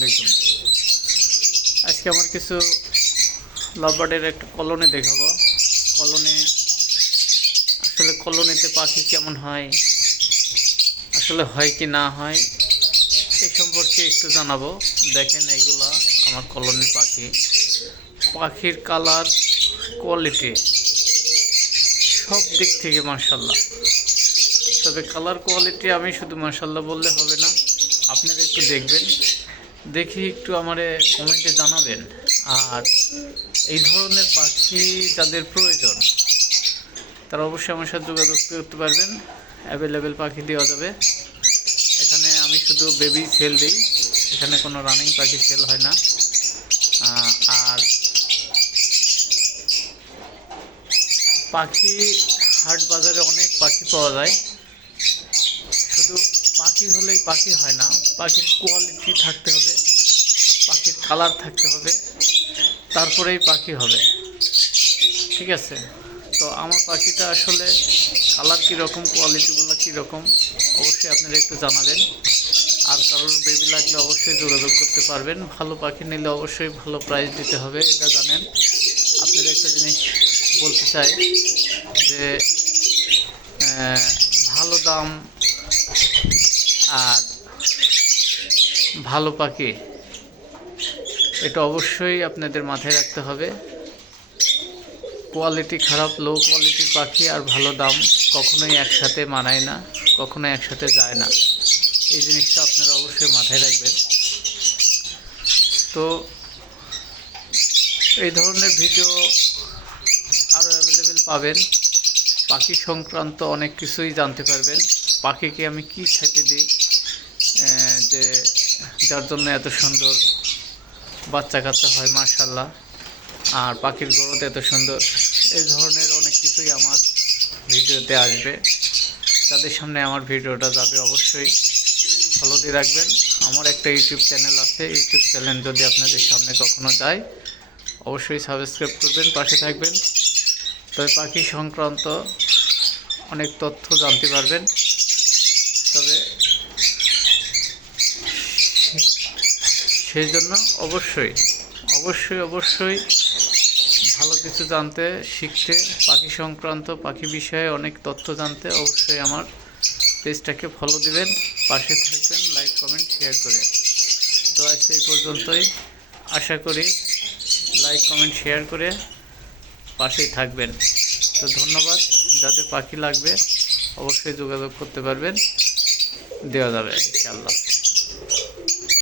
আলাইকুম। আজকে আমার কিছু লাভবার্ডের একটা কলোনি দেখাবো। কলোনি আসলে কলোনিতে পাখি কেমন হয়, আসলে হয় কি না হয় এই সম্পর্কে একটু জানাবো। দেখেন, এইগুলা আমার কলোনির পাখি। পাখির কালার, কোয়ালিটি সব দিক থেকে মাশাল্লাহ। তবে কালার কোয়ালিটি আমি শুধু মাশাল্লাহ বললে হবে না, আপনারা একটু দেখবেন, দেখি একটু আমারে কমেন্টে জানাবেন। আর এই ধরনের পাখি যাদের প্রয়োজন তারা অবশ্যই আমার সাথে যোগাযোগ করতে পারবেন। অ্যাভেলেবেল পাখি দেওয়া যাবে। এখানে আমি শুধু বেবি সেল দিই, এখানে কোনো রানিং পাখি সেল হয় না। আর পাখি হাট বাজারে অনেক পাখি পাওয়া যায়। শুধু পাখি হলেই পাখি হয় না, পাখির কোয়ালিটি থাকতে হবে, পাখির কালার থাকতে হবে, তারপরেই পাখি হবে। ঠিক আছে? তো আমার পাখিটা আসলে কালার কীরকম, কোয়ালিটিগুলো কীরকম অবশ্যই আপনারা একটু জানাবেন। আর কারোর বেবি লাগলে অবশ্যই যোগাযোগ করতে পারবেন। ভালো পাখি নিলে অবশ্যই ভালো প্রাইস দিতে হবে, এটা জানেন। আপনারা একটা জিনিস বলতে চাই যে ভালো দাম আর ভালো পাখি, এটা অবশ্যই আপনাদের মাথায় রাখতে হবে। কোয়ালিটি খারাপ, লো কোয়ালিটির পাখি আর ভালো দাম কখনোই একসাথে মানায় না, কখনোই একসাথে যায় না। এই জিনিসটা আপনারা অবশ্যই মাথায় রাখবেন। তো এই ধরনের ভিডিও আরও অ্যাভেলেবেল পাবেন। পাখি সংক্রান্ত অনেক কিছুই জানতে পারবেন। পাখিকে আমি কী খেতে দিই যে যার জন্য এত সুন্দর বাচ্চা কাচ্চা হয় মাশাল্লাহ, আর পাখির গ্রোথ এত সুন্দর, এই ধরনের অনেক কিছুই আমার ভিডিওতে আসবে। যাদের সামনে আমার ভিডিওটা যাবে অবশ্যই ফলো দিয়ে রাখবেন। আমার একটা ইউটিউব চ্যানেল আছে, ইউটিউব চ্যানেল যদি আপনাদের সামনে কখনো যায় অবশ্যই সাবস্ক্রাইব করবেন, পাশে থাকবেন। তবে পাখি সংক্রান্ত অনেক তথ্য জানতে পারবেন। তবে সেই জন্য অবশ্যই অবশ্যই অবশ্যই ভালো কিছু জানতে, শিখতে, পাখি সংক্রান্ত পাখি বিষয়ে অনেক তথ্য জানতে অবশ্যই আমার পেজটাকে ফলো দিবেন, পাশে থাকবেন, লাইক কমেন্ট শেয়ার করে। তো আজ এই পর্যন্তই, আশা করি লাইক কমেন্ট শেয়ার করে পাশেই থাকবেন। তো ধন্যবাদ। যাদের পাখি লাগবে অবশ্যই যোগাযোগ করতে পারবেন, দেওয়া যাবে ইনশাআল্লাহ।